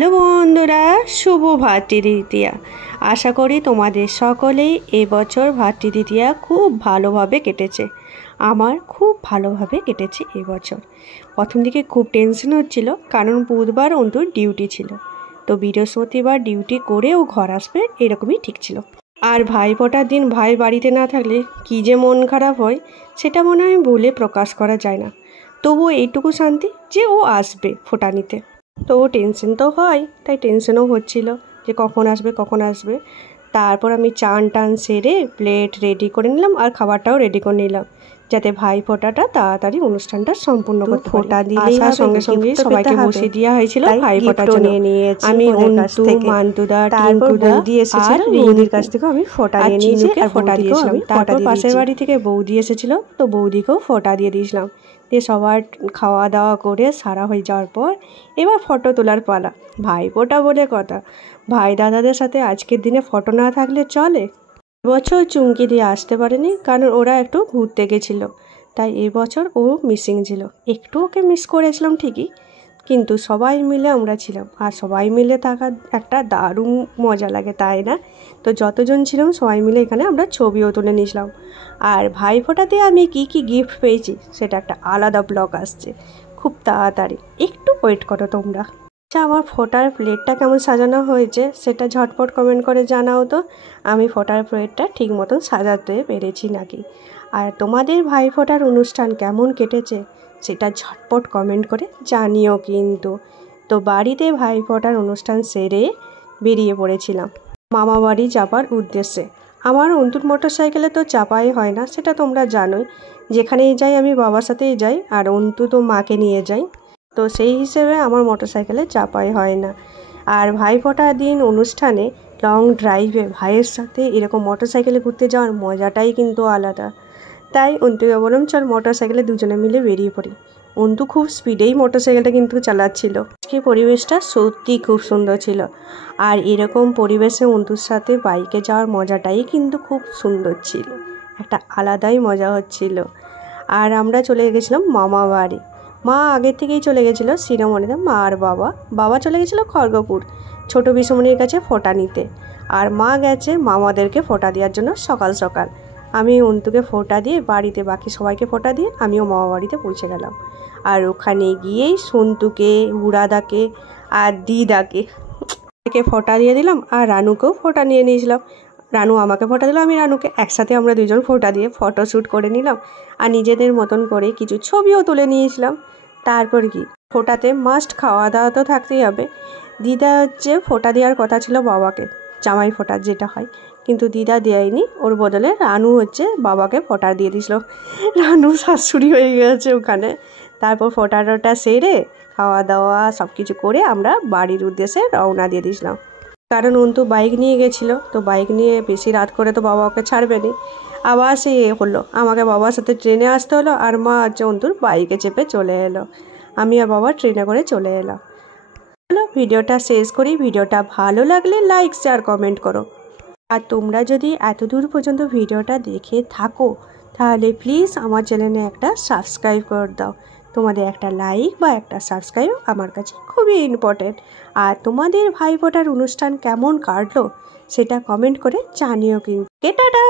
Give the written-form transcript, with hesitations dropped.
Hello বন্ধুরা, শুভ ভাতৃদ্বিতীয়া। আশা করি তোমাদের সকলেই এবছর ভাতৃদ্বিতীয়া খুব ভালোভাবে কেটেছে। আমার খুব ভালোভাবে কেটেছে এবছর। প্রথম দিকে খুব টেনশন হচ্ছিল, কারণ বুধবার অন্তুর ডিউটি ছিল, তো বৃহস্পতিবার ডিউটি করে ও ঘর আসবে এরকমই ঠিক ছিল। আর ভাইফোঁটার দিন ভাই বাড়িতে না থাকলে কী যে মন খারাপ হয় সেটা মনে হয় বলে প্রকাশ করা যায় না। তবুও এইটুকু শান্তি যে ও আসবে ফোঁটা নিতে। তো টেনশন তো হয়, তাই টেনশনও হচ্ছিল যে কখন আসবে। তারপর আমি চান টান সেরে প্লেট রেডি করে নিলাম আর খাবারটাও রেডি করে নিলাম, যাতে ভাই ফোঁটাটা তাড়াতাড়ি অনুষ্ঠানটা সম্পূর্ণ করতে ফোঁটা দিলে সঙ্গে সঙ্গে সবাইকে বসিয়ে দেওয়া হয়েছিল ভাই ফোঁটা নিয়ে নিয়েছি। আমি অন্তু, মান্তুদা, টিঙ্কুদা দিয়ে এসেছিল, বৌদির কাছ থেকে আমি ফোঁটা নিয়ে নিয়েছি আর ফোঁটা দিয়েছিলাম। তারপর পাশের বাড়ি থেকে বৌদি এসেছিল, তো বৌদিকেও ফোঁটা দিয়ে দিয়েছিলাম। দিয়ে সবার খাওয়া দাওয়া করে সারা হয়ে যাওয়ার পর এবার ফটো তোলার পালা। ভাইফোঁটা বলে কথা, ভাই দাদাদের সাথে আজকের দিনে ফটো না থাকলে চলে। এবছর চুমকি দিয়ে আসতে পারেনি, কারণ ওরা একটু ঘুরতে গেছিলো, তাই এবছর ও মিসিং ছিল। একটু ওকে মিস করেছিলাম ঠিকই, কিন্তু সবাই মিলে আমরা ছিলাম, আর সবাই মিলে থাকার একটা দারুণ মজা লাগে, তাই না? তো যতজন ছিলাম সবাই মিলে এখানে আমরা ছবিও তুলে নিয়েছিলাম। আর ভাইফোঁটাতে আমি কি গিফট পেয়েছি সেটা একটা আলাদা ব্লগ আসছে খুব তাড়াতাড়ি, একটু ওয়েট করো তোমরা। আচ্ছা, আমার ফোঁটার প্লেটটা কেমন সাজানো হয়েছে সেটা ঝটপট কমেন্ট করে জানাও তো, আমি ফোঁটার প্লেটটা ঠিক মতন সাজাতে পেরেছি নাকি। আর তোমাদের ভাইফোঁটার অনুষ্ঠান কেমন কেটেছে সেটা ঝটপট কমেন্ট করে জানিও কিন্তু। তো বাড়িতে ভাইফোঁটার অনুষ্ঠান সেরে বেরিয়ে পড়েছিলাম মামা বাড়ি যাবার উদ্দেশ্যে। আমার অন্তুর মোটর সাইকেলে তো চাপাই হয় না, সেটা তোমরা জানোই। যেখানেই যাই আমি বাবার সাথেই যাই, আর অন্তু তো মাকে নিয়ে যাই, তো সেই হিসেবে আমার মোটর সাইকেলে চাপাই হয় না। আর ভাইফোঁটার দিন অনুষ্ঠানে লং ড্রাইভে ভাইয়ের সাথে এরকম মোটর সাইকেলে ঘুরতে যাওয়ার মজাটাই কিন্তু আলাদা। তাই অন্তুকে বললাম চল মোটর সাইকেলে দুজনে মিলে বেরিয়ে পড়ি। অন্তু খুব স্পিডেই মোটর সাইকেলটা কিন্তু চালাচ্ছিল। আজকে পরিবেশটা সত্যি খুব সুন্দর ছিল, আর এরকম পরিবেশে অন্তুর সাথে বাইকে যাওয়ার মজাটাই কিন্তু খুব সুন্দর ছিল, একটা আলাদাই মজা হচ্ছিল। আর আমরা চলে গেছিলাম মামা বাড়ি। মা আগের থেকেই চলে গেছিলো সিনেমনিতে, মা আর বাবা চলে গেছিলো খড়গপুর ছোট বিশ্বমণির কাছে ফোঁটা নিতে, আর মা গেছে মামাদেরকে ফোঁটা দেওয়ার জন্য সকাল সকাল। আমি অন্তুকে ফোঁটা দিয়ে বাড়িতে বাকি সবাইকে ফোঁটা দিয়ে আমিও মামা বাড়িতে পৌঁছে গেলাম। আর ওখানে গিয়েই সন্তুকে, বুড়াদাকে আর দিদাকে ফোঁটা দিয়ে দিলাম, আর রানুকেও ফোঁটা নিয়ে নিয়েছিলাম। রানু আমাকে ফোঁটা দিল, আমি রানুকে, একসাথে আমরা দুজন ফোঁটা দিয়ে ফটোশ্যুট করে নিলাম, আর নিজেদের মতন করে কিছু ছবিও তুলে নিয়েছিলাম। তারপর কি, ফোঁটাতে মাস্ট খাওয়া দাওয়া তো থাকতেই হবে। দিদা হচ্ছে ফোঁটা দেওয়ার কথা ছিল বাবাকে, জামাই ফোঁটা যেটা হয়, কিন্তু দিদা দেয়নি, ওর বদলে রানু হচ্ছে বাবাকে ফোঁটা দিয়ে দিয়েছিল। রানু শাশুড়ি হয়ে গেছে ওখানে। তারপর ফোঁটাটা সেরে খাওয়া দাওয়া সব কিছু করে আমরা বাড়ির উদ্দেশ্যে রওনা দিয়ে দিয়েছিলাম, কারণ অন্তু বাইক নিয়ে গেছিলো, তো বাইক নিয়ে বেশি রাত করে তো বাবা ওকে ছাড়বে না। আবার সে হলো, আমাকে বাবার সাথে ট্রেনে আসতে হলো, আর মা হচ্ছে অন্তুর বাইকে চেপে চলে এলো, আমি আর বাবা ট্রেনে করে চলে এলাম। চলো ভিডিওটা শেষ করি। ভিডিওটা ভালো লাগলে লাইক শেয়ার কমেন্ট করো, আর তোমরা যদি এত দূর পর্যন্ত ভিডিওটা দেখে থাকো তাহলে প্লিজ আমার চ্যানেলে একটা সাবস্ক্রাইব করে দাও। তোমাদের একটা লাইক বা একটা সাবস্ক্রাইব আমার কাছে খুবই ইম্পর্টেন্ট। আর তোমাদের ভাইফোঁটার অনুষ্ঠান কেমন কাটলো সেটা কমেন্ট করে জানিও কিন্তু। টাটা।